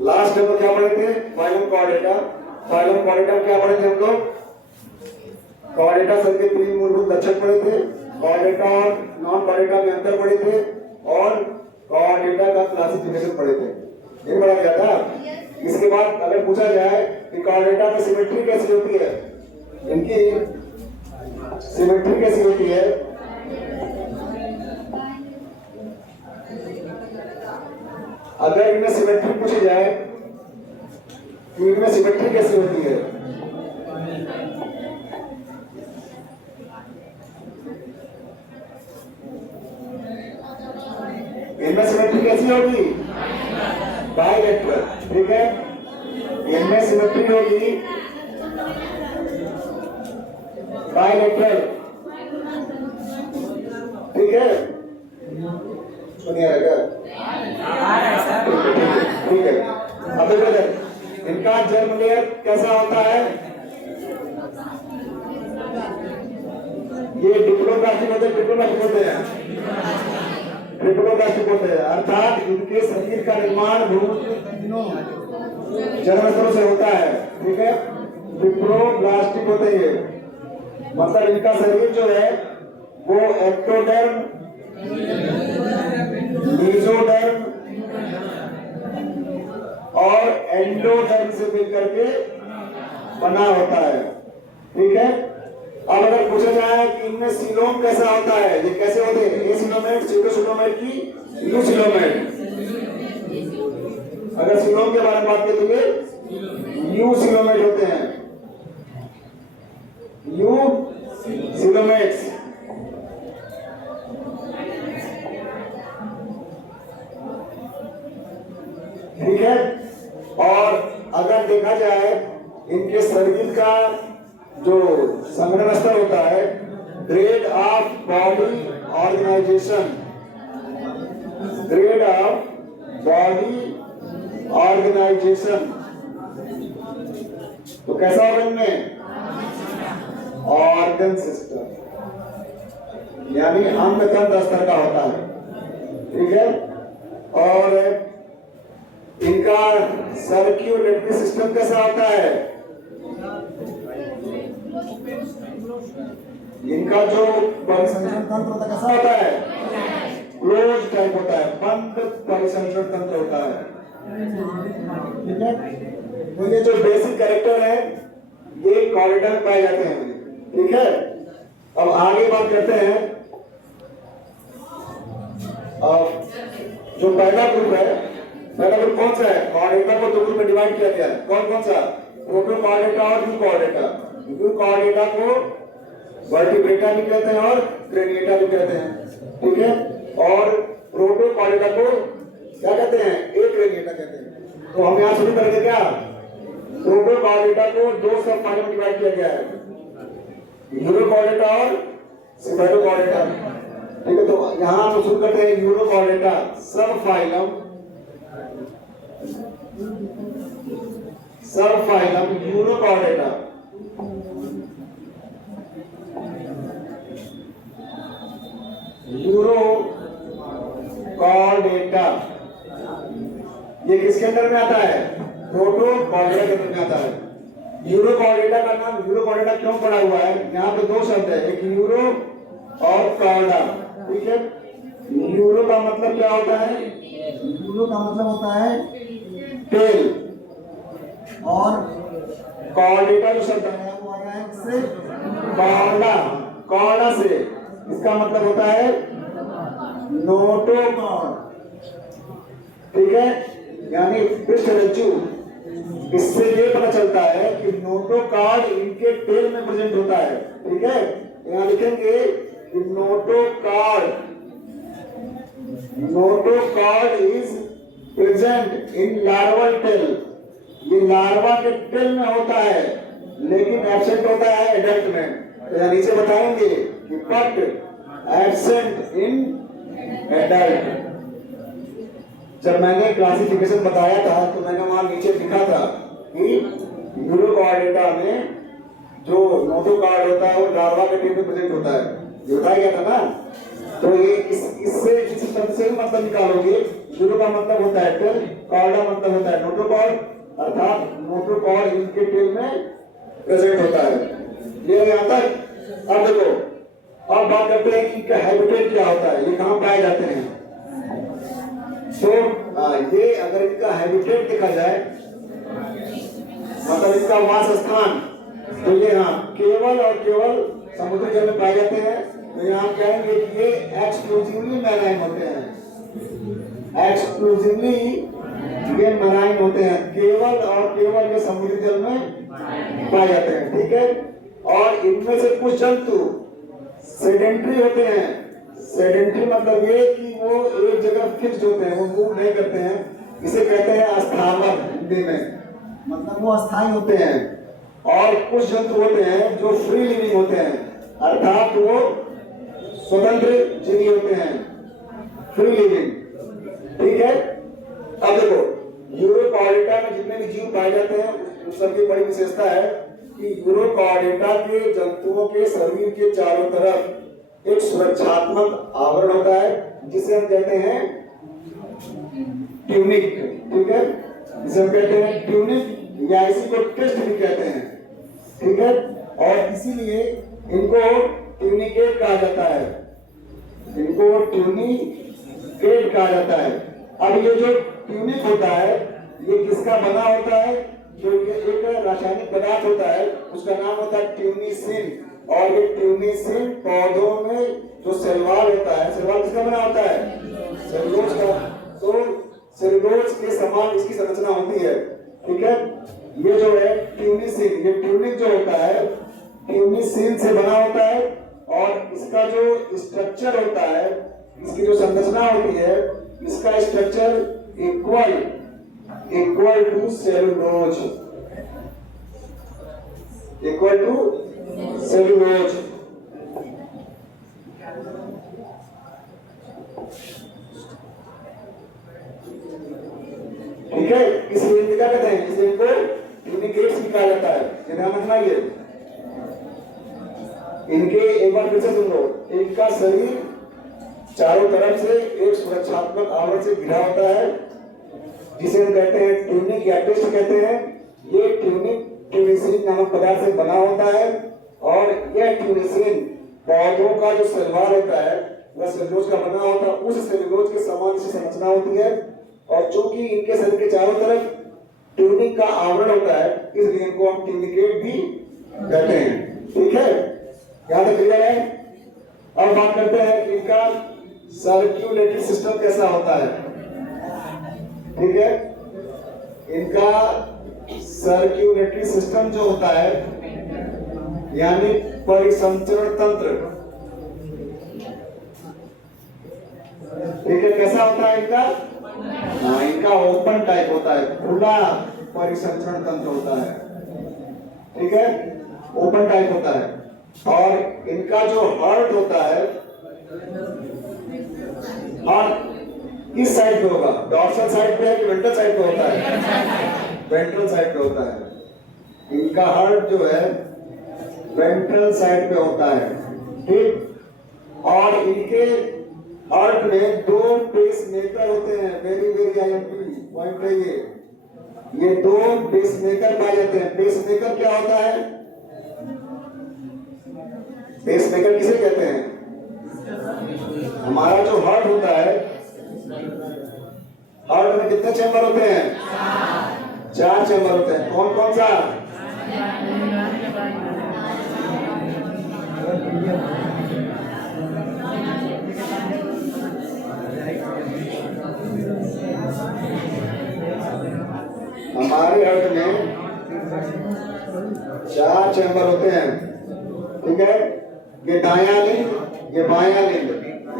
Last में क्या पढ़े थे? Phylum Chordata. फाइलम कॉर्डेटा क्या पढ़े थे हम लोग? कॉर्डेटा सब के 3 मूलभूत लक्षण पढ़े थे। कॉर्डेटा और नॉन कॉर्डेटा में अंतर पढ़े थे और कॉर्डेटा का क्लासिफिकेशन पढ़े थे। ये पढ़ा गया था। इसके बाद अगर पूछा जाए कि कॉर्डेटा में सिमेट्री कैसी होती है, इनकी सिमेट्री कैसी होती है, अगर इनमें सिमेट्री पूछी जाए कि इनमें सिमेट्री कैसी होती है, इनमें सिमेट्री कैसी होगी? बाइलेटरल। ठीक है, इनमें सिमेट्री होगी बाइलेटरल। ठीक है, सुनिए क्या? ठीक है। अब देखो इनका जर्म लेयर कैसा होता है? ये डिप्लोप्लास्टिक होते हैं, डिप्लोप्लास्टिक होते हैं, डिप्लोप्लास्टिक होते हैं, अर्थात इनके शरीर का निर्माण जन्म स्थलों से होता है। ठीक है, डिप्लोप्लास्टिक होते हैं, मतलब इनका शरीर जो है वो एक्टोडर्म, मेसोडर्म और एंडोडर्म से मिलकर के बना होता है। ठीक है, अब अगर पूछा जाए कि इनमें सीलोम कैसा होता है, ये कैसे होते हैं? ए सीलोमेट, सीटोसीलोमेट की यू सीलोमेट। अगर सीलोम के बारे में बात करें तो यू सीलोमेट होते हैं, यू सीलोमेट्स। ठीक है, और अगर देखा जाए इनके शरीर का जो संगठन स्तर होता है, grade of body organisation, grade of body organisation, तो कैसा होगा इनमें? ऑर्गन सिस्टम, यानी अंग तंत्र स्तर का होता है। ठीक है, और इनका सर्क्यूलेटरी सिस्टम कैसा होता है? इनका जो परिसंचरण तंत्र होता है कैसा होता है? क्लोज टाइप होता है, बंद परिसंचरण तंत्र होता है। ठीक है, तो ये जो बेसिक कैरेक्टर है ये कॉरिडोर में पाए जाते हैं। ठीक है, अब आगे बात करते हैं। अब जो पहला ग्रुप है, पहला ग्रुप कौन सा है? कॉर्डेटा को 2 ग्रुप में डिवाइड किया गया है। कौन कौन सा? प्रोटोकॉर्डेटा और यूकॉर्डेटा। यूकॉर्डेटा को वर्टिब्रेटा भी कहते हैं और क्रेनिएटा भी कहते हैं। ठीक है, और प्रोटोकॉर्डेटा को क्या कहते हैं? एक्रेनिएटा कहते हैं। तो हम यहाँ शुरू करेंगे क्या? प्रोटोकॉर्डेटा को 2 सब फाइलम में डिवाइड किया गया है, यूरोकॉर्डेटा और सेफेलोकॉर्डेटा। ठीक है, तो यहाँ हम शुरू करते हैं यूरोकॉर्डेटा सब फाइलम, सब फाइलम यूरोकॉर्डेटा। यूरोकॉर्डेटा ये किसके अंदर में आता है? प्रोटोकॉर्डेटा के अंदर में आता है। यूरोकॉर्डेटा का नाम यूरोकॉर्डेटा क्यों पड़ा हुआ है? यहाँ पे 2 शब्द है, एक यूरो और कॉर्डा। ठीक है, यूरो का मतलब क्या होता है? यूरो का मतलब होता है टेल, और कॉर्डेटा जो शब्द है वो आ रहा है इससे कॉर्डा, कॉर्डा से, इसका मतलब होता है नोटोकॉर्ड। ठीक है, यानी पृष्ठरज्जु। इससे ये पता चलता है कि नोटोकॉर्ड इनके टेल में प्रेजेंट होता है। ठीक है, यहाँ लिखेंगे कि notochord is present in larval tail. ये लार्वा के टेल में होता है लेकिन एब्सेंट होता है एडल्ट में। तो यहाँ नीचे बताएंगे कि बट एब्सेंट इन एडल्ट। जब मैंने क्लासिफिकेशन बताया था तो मैंने वहां नीचे लिखा था कि यूरोकॉर्डेटा में जो नोटोकॉर्ड होता है वो लार्वा के टेल में प्रेजेंट होता है, ये बताया गया था ना। तो ये इससे इस शब्द से ही मतलब निकालोगे यूरो का मतलब होता है टेल, कॉर्डा मतलब होता है नोटोकॉर्ड, अर्थात नोटोकॉर्ड इनके टेल में प्रेजेंट होता है। ये यहाँ तक। अब देखो, अब बात करते हैं कि इनका हैबिटेट क्या होता है, ये कहाँ पाए जाते हैं। तो ये अगर इनका हैबिटेट देखा जाए, मतलब इसका वास स्थान, तो ये हाँ केवल और केवल समुद्री जल में पाए जाते हैं। तो यहाँ कहेंगे कि ये एक्सक्लूसिवली मैराइन होते हैं, एक्सक्लूसिवली ये मैराइन होते हैं, केवल और केवल ये समुद्री जल में पाए जाते हैं। ठीक है। और इनमें से कुछ जंतु सेडेंट्री होते हैं। सेडेंट्री मतलब ये कि वो एक जगह फिक्स होते हैं, वो मूव नहीं करते हैं, इसे कहते हैं अस्थावर हिंदी में, मतलब वो अस्थायी होते हैं। और कुछ जंतु होते हैं जो फ्री लिविंग होते हैं, अर्थात वो स्वतंत्र जीवी होते हैं, फ्री लिविंग। ठीक है। अब देखो, यूरोकॉर्डेटा में जितने भी जीव पाए जाते हैं उन सबकी बड़ी विशेषता है कि यूरोकॉर्डेटा के जंतुओं के शरीर के चारों तरफ एक सुरक्षात्मक आवरण होता है जिसे हम कहते हैं ट्यूनिक। ठीक है, जिसे हम कहते हैं ट्यूनिक या इसी को टेस्ट भी कहते हैं। ठीक है। और इसीलिए इनको ट्यूनिकेट कहा जाता है, इनको ट्यूनिकेट कहा जाता है। अब ये जो ट्यूनिक होता है ये किसका बना होता है, जो ये एक रासायनिक पदार्थ होता है उसका नाम होता है ट्यूनिसिन। और ये ट्यूनिसिन पौधों में जो सेलवाल होता है, सेलवाल किसका बना होता है, सेलुलोज का। तो सेलुलोज के समान इसकी संरचना होती है। ठीक है। ये जो है ट्यूनिसिन, ये ट्यूनिक जो होता है ट्यूनिसिन से बना होता है। और इसका जो स्ट्रक्चर होता है, इसकी जो संरचना होती है, इसका structure equal to cellulose, equal to cellulose. ठीक है। इसलिए क्या कहते हैं, इसे इनको ट्यूनिकेट्स भी कहा जाता है। ये ध्यान रखना। ये इनके एक बार फिर से सुन लो, इनका शरीर चारों तरफ से एक सुरक्षात्मक आवरण से घिरा होता है जिसे हम कहते हैं ट्यूनिक या टेस्ट कहते हैं। ये ट्यूनिक ट्यूनिसिन नामक पदार्थ से बना होता है। और यह ट्यूनिसिन पौधों का जो सेलवाल होता है वह सेलुलोज का बना होता है, उस सेलुलोज के समान से संरचना होती है। और चूंकि इनके शरीर के चारों तरफ ट्यूनिक का आवरण होता है इसलिए इनको हम ट्यूनिकेट भी कहते हैं। ठीक है, यहाँ तक क्लियर है। अब बात करते हैं कि इनका सर्क्यूलेटरी सिस्टम कैसा होता है। ठीक है, इनका सर्क्यूलेटरी सिस्टम जो होता है यानी परिसंचरण तंत्र, ठीक है, कैसा होता है इनका, इनका ओपन टाइप होता है, खुला परिसंचरण तंत्र होता है। ठीक है, ओपन टाइप होता है। और इनका जो हार्ट होता है, हार्ट किस साइड पे होगा, डॉर्सल साइड पे है कि वेंट्रल साइड पे होता है, वेंट्रल साइड पे होता है। इनका हार्ट जो है वेंट्रल साइड पे होता है। ठीक, और इनके हार्ट में दो पेस मेकर होते हैं, वेरी वेरी आईएमपी पॉइंट है ये दो पेस मेकर पाए जाते हैं। पेस मेकर क्या होता है, पेस मेकर किसे कहते हैं, हमारा जो हार्ट होता है, हार्ट में कितने चैम्बर होते हैं, 4 चैम्बर होते हैं। कौन कौन सा, हमारे हार्ट में 4 चैम्बर होते हैं। ठीक है, ये दायां लिंब, ये बायां लिंब,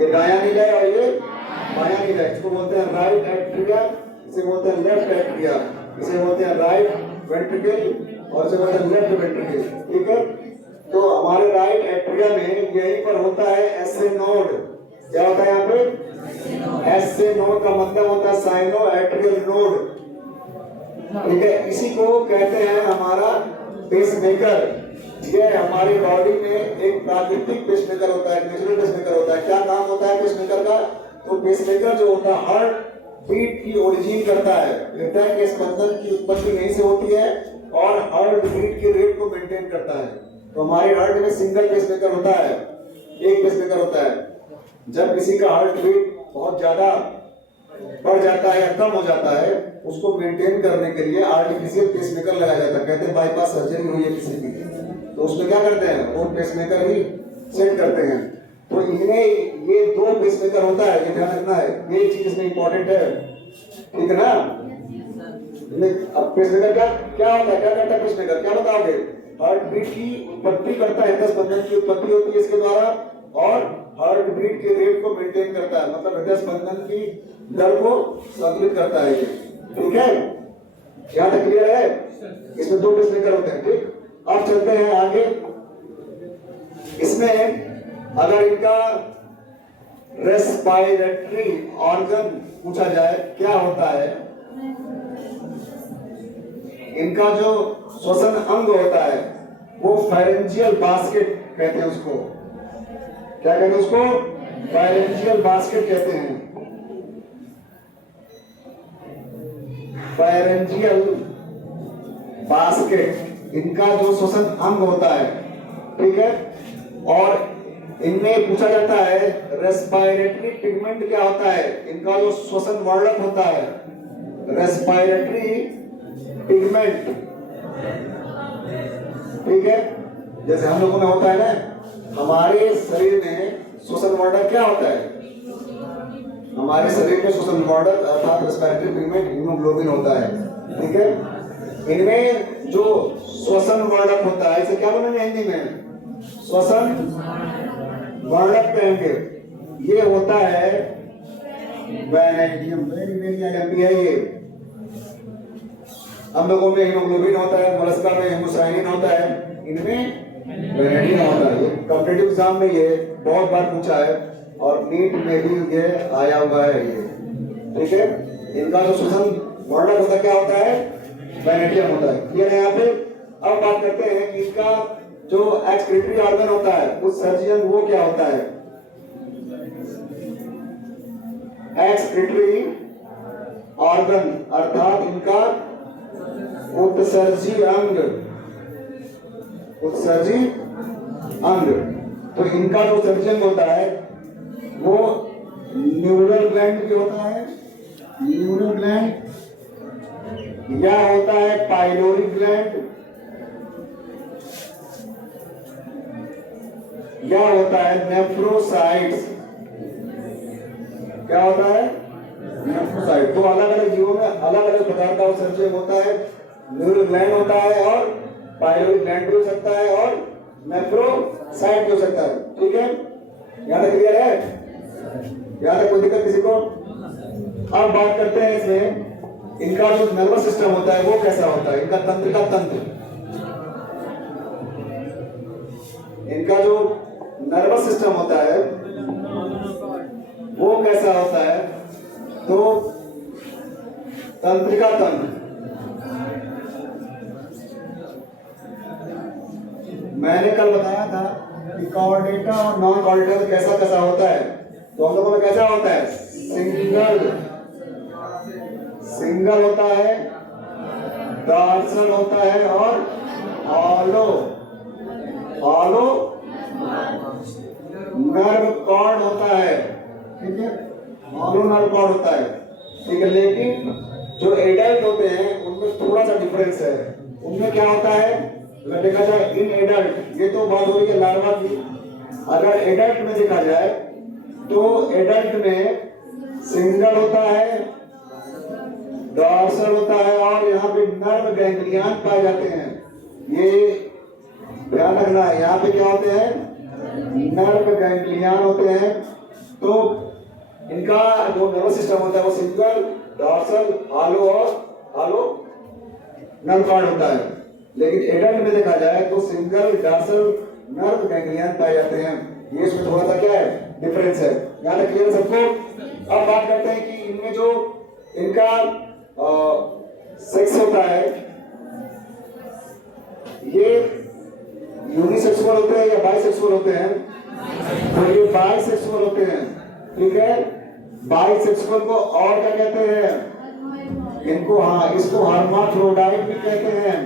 ये दायां लिंब है और ये बायां लिंब है। इसको बोलते हैं राइट एट्रिया, इसे बोलते हैं लेफ्ट एट्रिया, इसे बोलते हैं राइट वेंट्रिकल और इसे बोलते हैं लेफ्ट वेंट्रिकल। ठीक है, तो हमारे राइट एट्रिया में यहीं पर होता है एसए नोड। क्या होता है यहाँ पे, एसए नोड का मतलब होता है साइनो एट्रियल नोड। ठीक है, इसी को कहते हैं हमारा पेसमेकर। ये हमारी बॉडी में एक प्राकृतिक पेसमेकर होता है, नेचुरल पेसमेकर होता है। क्या काम होता है पेसमेकर का, तो पेसमेकर जो होता है हार्ट बीट की ओरिजिन करता है। हृदय के स्पंदन की उत्पत्ति यहीं से होती है और हार्ट बीट के रेट को मेंटेन करता है। तो हमारे हार्ट में सिंगल पेसमेकर होता है, एक पेसमेकर होता है। जब किसी का हार्ट बीट बहुत ज्यादा बढ़ जाता है या कम हो जाता है, उसको मेंटेन करने के लिए आर्टिफिशियल पेसमेकर लगाया जाता है। कहते हैं बाईपास सर्जरी हुई है किसी की, तो उसमें क्या करते हैं, वो पेसमेकर ही सेट करते हैं। तो इनमें ये दो पेसमेकर होता है, ये ध्यान रखना है, ये चीज इसमें इंपॉर्टेंट है, ठीक है ना। अब पेसमेकर क्या होता है, क्या करता है पेसमेकर, क्या बताओगे? हार्ट बीट की उत्पत्ति करता है, हृदय स्पंदन की उत्पत्ति होती है इसके द्वारा, और हार्ट बीट के रेट को मेंटेन करता है, मतलब हृदय स्पंदन की दर को संतुलित करता है ये, ठीक है। यहाँ तक क्लियर है? इसमें दो पेसमेकर होते हैं, ठीक। अब चलते हैं आगे। इसमें अगर इनका रेस्पिरेटरी ऑर्गन पूछा जाए क्या होता है, इनका जो श्वसन अंग होता है वो फेरेंजियल बास्केट कहते हैं उसको। क्या कहते हैं उसको? फेरेंजियल बास्केट कहते हैं। फेरेंजियल बास्केट इनका जो श्वसन अंग होता है, ठीक है। और इनमें पूछा जाता है रेस्पिरेटरी पिगमेंट क्या होता है, इनका जो श्वसन वर्णक होता है, रेस्पिरेटरी पिगमेंट, ठीक है। जैसे हम लोगों में होता है ना, हमारे शरीर में श्वसन वर्णक क्या होता है, हमारे शरीर में श्वसन वर्णक अर्थात रेस्पिरेटरी पिगमेंट हीमोग्लोबिन होता है, ठीक है। इनमें जो श्वसन वर्णक होता है, इसे क्या बोलेंगे हिंदी में? श्वसन वर्णक कहेंगे। ये होता है वैनेडियम, है ये। हम लोगों में हीमोग्लोबिन होता है, मोलस्का में हेमोसाइनिन होता है, इनमें वैनेडियम होता है। कॉम्पिटिटिव एग्जाम में ये बहुत बार पूछा है और नीट में भी ये आया हुआ है ये, ठीक है। इनका जो श्वसन वर्णक होता क्या होता है? वैनेडियम होता है। क्लियर है यहाँ पे? अब बात करते हैं कि इनका जो एक्सक्रीटरी ऑर्गन होता है, उस सर्जियन वो क्या होता है? एक्सक्रीटरी ऑर्गन अर्थात इनका उत्सर्जी अंग, उत्सर्जी अंग। तो इनका जो सर्जियन होता है वो न्यूरल ग्लैंड जो होता है, न्यूरल ग्लैंड, या होता है पाइलोरी ग्लैंड, क्या होता है नेफ्रोसाइट्स। क्या होता है? नेफ्रोसाइट। तो अलग अलग जीवों में अलग अलग प्रकार का उत्सर्जन होता है। न्यूरल ग्लैंड होता है और पाइलोरी ग्लैंड भी हो सकता है और नेफ्रोसाइट भी हो सकता है, ठीक है। यहाँ तक क्लियर है? यहाँ तक कोई दिक्कत किसी को? अब बात करते हैं इसमें इनका जो नर्वस सिस्टम होता है वो कैसा होता है, इनका तंत्र का तंत्र, इनका जो नर्वस सिस्टम होता है वो कैसा होता है? तो तंत्रिका तंत्र। मैंने कल बताया था कि कॉर्डेटा और नॉन कॉर्डेटा कैसा कैसा होता है। तो हम लोगों में कैसा होता है? सिंगल होता है, डॉर्सल होता है और ऑलो नर्व कॉर्ड होता है, ठीक है। ऑलो नर्व कॉर्ड होता है, ठीक है। लेकिन जो एडल्ट होते हैं उनमें थोड़ा सा डिफरेंस है। उनमें क्या होता है, अगर देखा जाए इन एडल्ट, ये तो बात हो रही है लार्वा की, अगर एडल्ट में देखा जाए तो एडल्ट में सिंगल होता है, डॉर्सल होता है और यहाँ पे नर्व गैंग्लियन पाए जाते हैं। ये ध्यान रखना है, यहाँ पे क्या होते हैं? नर्व गैंग्लियन होते हैं। तो इनका जो नर्वस सिस्टम होता है वो सिंगल, डॉर्सल, हालो और हालो नर्व कॉर्ड होता है। लेकिन एडल्ट में देखा जाए तो सिंगल, डॉर्सल, नर्व गैंग्लियन पाए जाते हैं। ये इसमें थोड़ा सा क्या है, डिफरेंस है। यहाँ तक क्लियर सबको? अब बात करते हैं कि इनमें जो इनका सेक्स होता है, ये यूनिसेक्सुअल होते हैं या बाइसेक्सुअल होते हैं? तो ये बाइसेक्सुअल होते हैं, ठीक है। बाइसेक्सुअल को और क्या कहते हैं? इनको इसको हर्माफ्रोडाइट भी कहते हैं,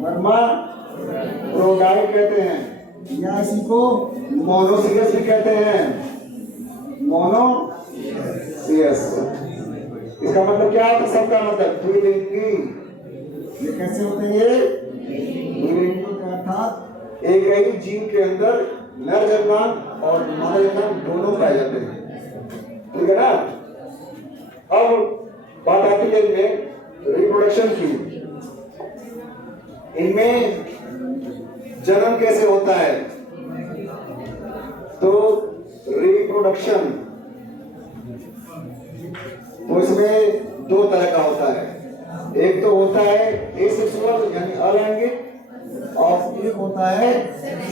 हर्माफ्रोडाइट कहते हैं, या इसी को मोनोसियस भी कहते हैं, मोनोसियस। इसका मतलब क्या होता है? सबका मतलब द्विलिंगी। ये कैसे होते हैं? ये द्विलिंगी अर्थात एक ही जीव के अंदर नर जन्मांग और मादा जन्मांग दोनों पाए जाते हैं, ठीक है ना। अब बात आती है इनमें रिप्रोडक्शन की। इनमें जन्म कैसे होता है? तो रिप्रोडक्शन तो इसमें दो तरह का होता है। एक तो होता है एसेक्सुअल यानी अलैंगिक, और एक होता है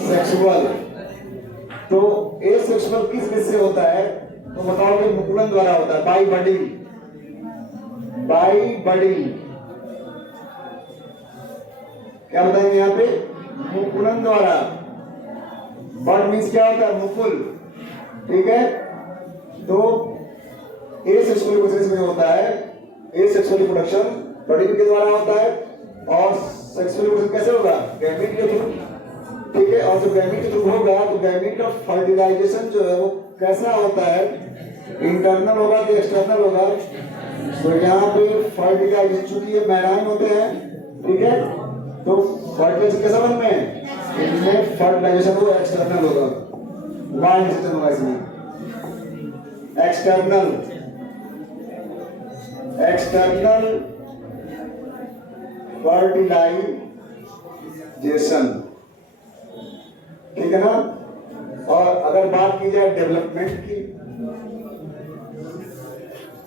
सेक्सुअल। तो एसेक्सुअल किस से होता है? तो बताओगे मुकुलन द्वारा होता है, बाई बडिंग। क्या बताएंगे यहाँ पे? मुकुलन द्वारा। बड मीन्स क्या होता है? मुकुल, ठीक है। तो एसेक्सुअल प्रोसेस में होता है एसेक्सुअल रिप्रोडक्शन बडिंग के द्वारा होता है, और सेक्सुअल रिप्रोडक्शन कैसे होगा? गैमीट के थ्रू, ठीक है। और जब गैमीट के थ्रू होगा तो गैमीट का फर्टिलाइजेशन जो है वो कैसा होता है? इंटरनल होगा कि एक्सटर्नल होगा? तो यहाँ पे फर्टिलाइजेशन, चूंकि ये मैराइन होते हैं, ठीक है, तो फर्टिलाइजेशन कैसा बन में? इनमें फर्टिलाइजेशन वो एक्सटर्नल होगा, वाई सिस्टम होगा इसमें, एक्सटर्नल फर्टिलाइजेशन, ठीक है ना। और अगर बात की जाए डेवलपमेंट की,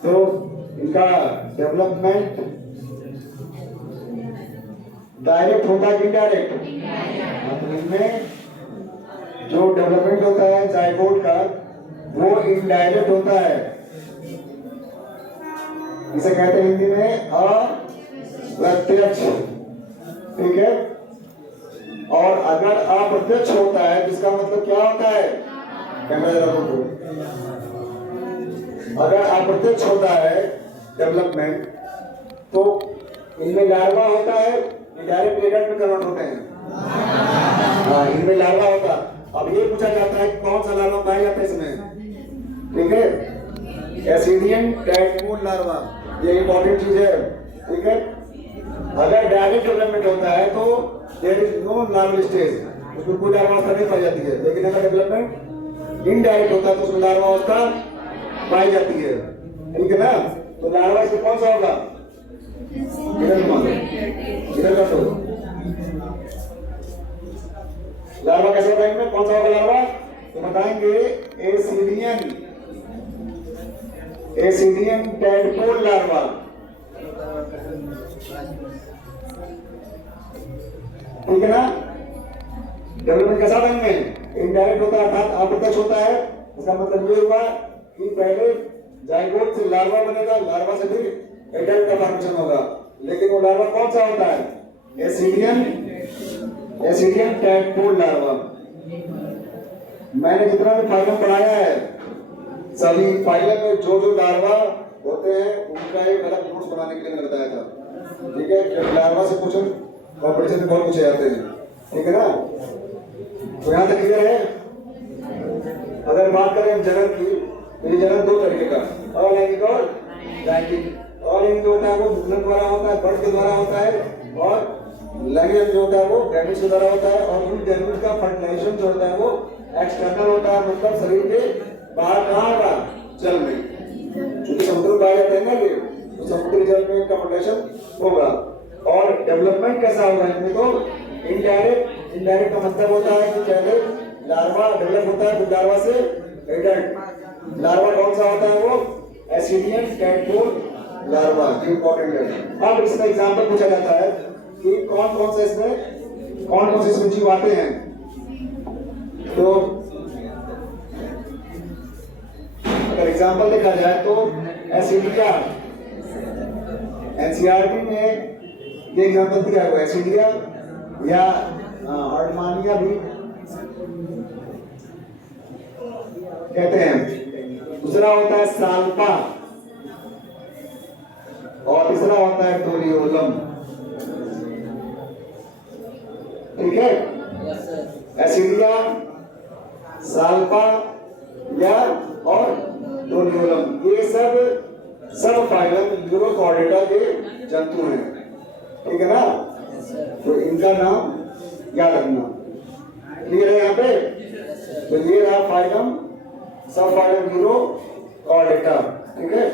तो इनका डेवलपमेंट डायरेक्ट होता है कि इनडायरेक्ट? तो इनमें जो डेवलपमेंट होता है जाइगोट का वो इनडायरेक्ट होता है, इसे कहते हैं हिंदी में अप्रत्यक्ष, ठीक है। और अगर अप्रत्यक्ष होता है तो इसका मतलब क्या होता है? अगर अप्रत्यक्ष होता है डेवलपमेंट तो इनमें लार्वा होता है, डायरेक्ट एडल्ट में कन्वर्ट होते हैं। इनमें लार्वा होता। अब ये पूछा जाता है कौन सा लार्वा पाया जाता है इसमें, ठीक है? एसिडियन टैडपोल लार्वा, ये इंपॉर्टेंट चीज है, ठीक है। अगर डायरेक्ट डेवलपमेंट होता है तो there is no larval stage, उसमें कोई लार्वा अवस्था नहीं पाई जाती है। लेकिन अगर डेवलपमेंट इनडायरेक्ट होता है तो उसमें लार्वा अवस्था पाई जाती है, ठीक है ना। तो लार्वा इसमें कौन सा होगा? इधर का लार्वा कैसे बताएंगे? कौन सा होगा लार्वा? तो बताएंगे एसिडियन टैडपोल लार्वा, ठीक है ना। डेवलपमेंट कैसा ढंग में? इनडायरेक्ट होता है अर्थात अप्रत्यक्ष होता है। इसका मतलब ये हुआ कि पहले जाइगोट से लार्वा बनेगा, लार्वा से फिर एडल्ट का फॉर्मेशन होगा। लेकिन वो लार्वा कौन सा होता है? Ascidian tadpole larva. मैंने जितना भी फाइलम पढ़ाया है, सभी फाइलम में जो जो लार्वा होते हैं उनका एक अलग नोट्स बनाने के लिए मैंने बताया था, ठीक है। लार्वा से क्वेश्चन कॉम्पिटिशन में बहुत पूछे जाते हैं, ठीक है ना। तो यहाँ तक क्लियर है। अगर बात करें हम जनन की, तो ये जनन दो तरीके का, अलैंगिक और लैंगिक। अलैंगिक होता है वो मुकुलन द्वारा होता है, बर्थ के द्वारा होता है, और लैंगिक जो होता है वो गैमेट्स के द्वारा होता है। और उन गैमेट्स का फर्टिलाइजेशन जो होता है वो एक्सटर्नल होता है, मतलब शरीर के बाहर कहाँ होगा? जल में, क्योंकि समुद्र में पाए जाते हैं ना ये, तो समुद्री जल में इनका फर्टिलाइजेशन होगा। और डेवलपमेंट कैसा होगा इसमें? तो इनडायरेक्ट का मतलब होता है कि पहले लार्वा डेवलप होता है, फिर लार्वा से एडल्ट। लार्वा कौन सा होता है? वो एसिडियन टैडपोल लार्वा, इंपॉर्टेंट है। अब इसका एग्जांपल पूछा जाता है कि कौन कौन से इसमें जीव आते हैं। तो अगर एग्जांपल देखा जाए तो एसिडिया, एनसीईआरटी में ये एग्जांपल दिया हुआ है, एसिडिया या अर्डमानिया भी कहते हैं। दूसरा होता है साल्पा और तीसरा होता है टोलियोलम। ठीक है, एसिडिया, साल्पा या और टोलियोलम, ये सब फाइलम यूरोकॉर्डेटा के जंतु हैं। ठीक है ना, तो इनका नाम याद रखना। क्लियर है यहाँ पे? तो ये रहा फाइलम, सब फाइलम यूरोकॉर्डेटा। ठीक है,